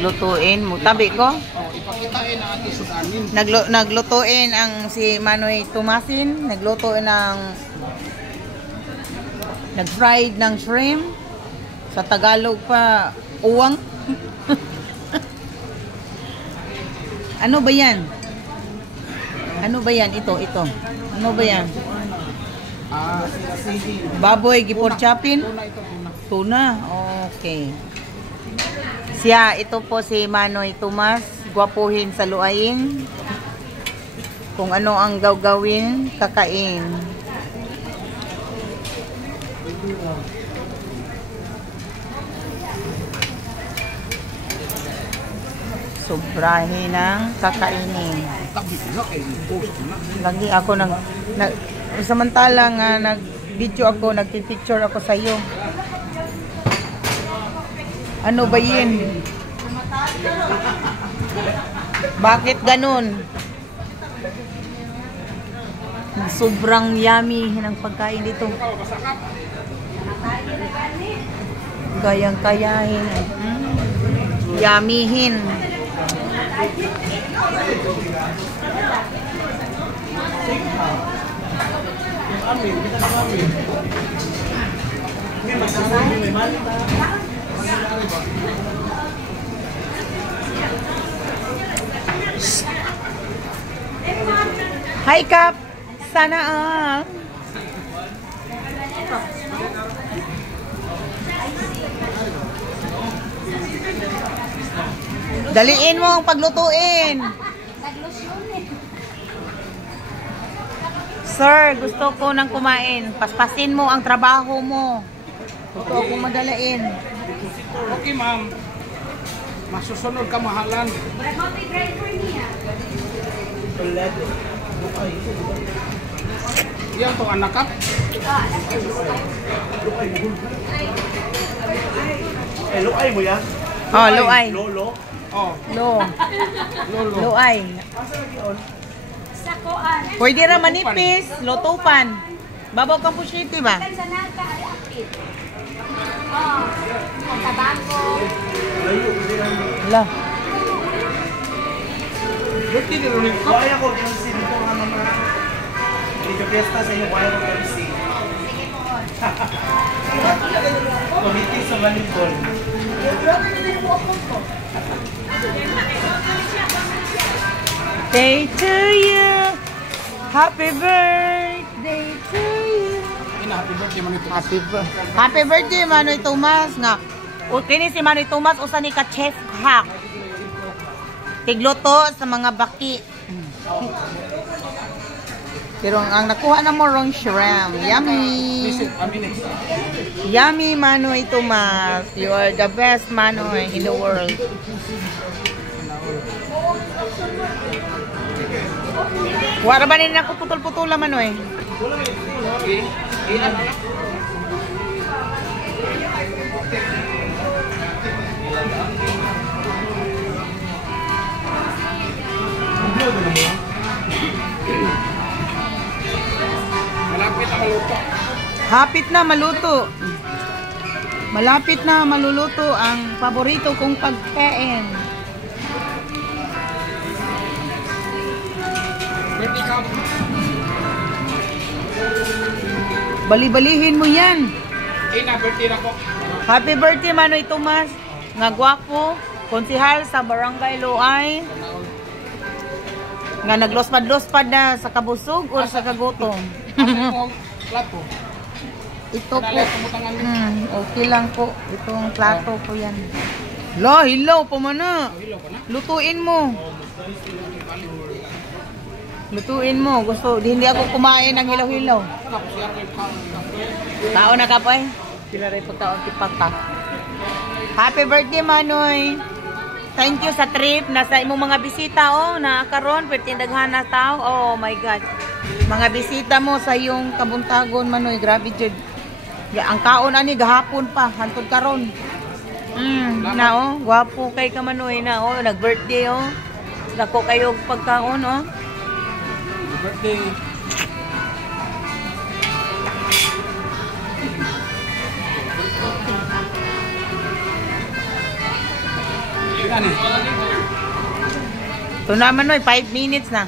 Naglutuin mo. Tabi ko. Ipakitain na ating sudanin. Naglutuin ang si Manoy Tomasin. Naglutuin ng nag-fried ng shrimp. Sa Tagalog pa, uwang. Ano ba yan? Ano ba yan? Ito. Ano ba yan? Baboy, gipor chapin? Tuna. Okay. Siya, ito po si Manoy Tomas. Gwapuhin sa luain. Kung ano ang gawin, kakain. Sobrahin ng kakainin. Lagi ako samantalang nag-video ako, nag-picture ako sa iyo. Ano ba yun? Bakit ganun? Sobrang yummy ng pagkain dito. Kayang-kayahin. Yummihin. Hi Kap, sana all. Daliin mo ang paglutuin. Sir, gusto ko nang kumain. Paspasin mo ang trabaho mo. Gusto ko madalain. Okay, ma'am. Masusunod ka mahalan. Yan to anak ka? Luay mo yan? Oh, luay. Lolo? Oh. Luay. Pwede ra manipis, lotupan. Babaw kang pushiti ba? Lah. Buti din rin ko. Kaya ko kasi dito nga mga medyo fiesta sa inyo, kaya ko kasi. Committee sa volleyball. Day to you. Happy birthday to you. Happy birthday man ito. Happy birthday Manoy Tomas nga. Kini si Manoy Tomas usa ni ka chef hack. Tigluto sa mga baki. Pero ang nakuha na mo wrong shrimp. Yummy. Yummy Manoy Tomas. You are the best Manoy in the world. Wala ba nila ako putol-putula Manoy? Malapit na maluto. Hapit na maluto. Malapit na maluluto ang paborito kong pagkain. Birthday ka. Bali-balihin mo yan. Birthday na ko. Happy birthday Manoy Tomas. Nga gwapo, konsihal sa Barangay Luay. Nga naglospad-lospad na sa kabusog o sa kagutom. Plato. Ito po. Okay lang po. Itong plato po yan. La, hilaw pa man na. Lutuin mo. Lutuin mo. Gusto, hindi ako kumain ng hilaw-hilaw. Tao na ka po eh. Sila rin pagkaon tipata. Happy birthday Manoy. Thank you sa trip. Nasa imong mga bisita oh. Nakakaroon. Pertindaghan na tao. Oh my God. Mga bisita mo sa iyong kabuntagon Manoy. Grabe jud. Ang kaon ani gahapon pa. Hantod karon. Na oh. Gwapo kay ka Manoy na oh. Nag-birthday oh. Dako kayo pagkaon oh. Birthday. Pila ni? Ito naman, Noy. 5 minutes na.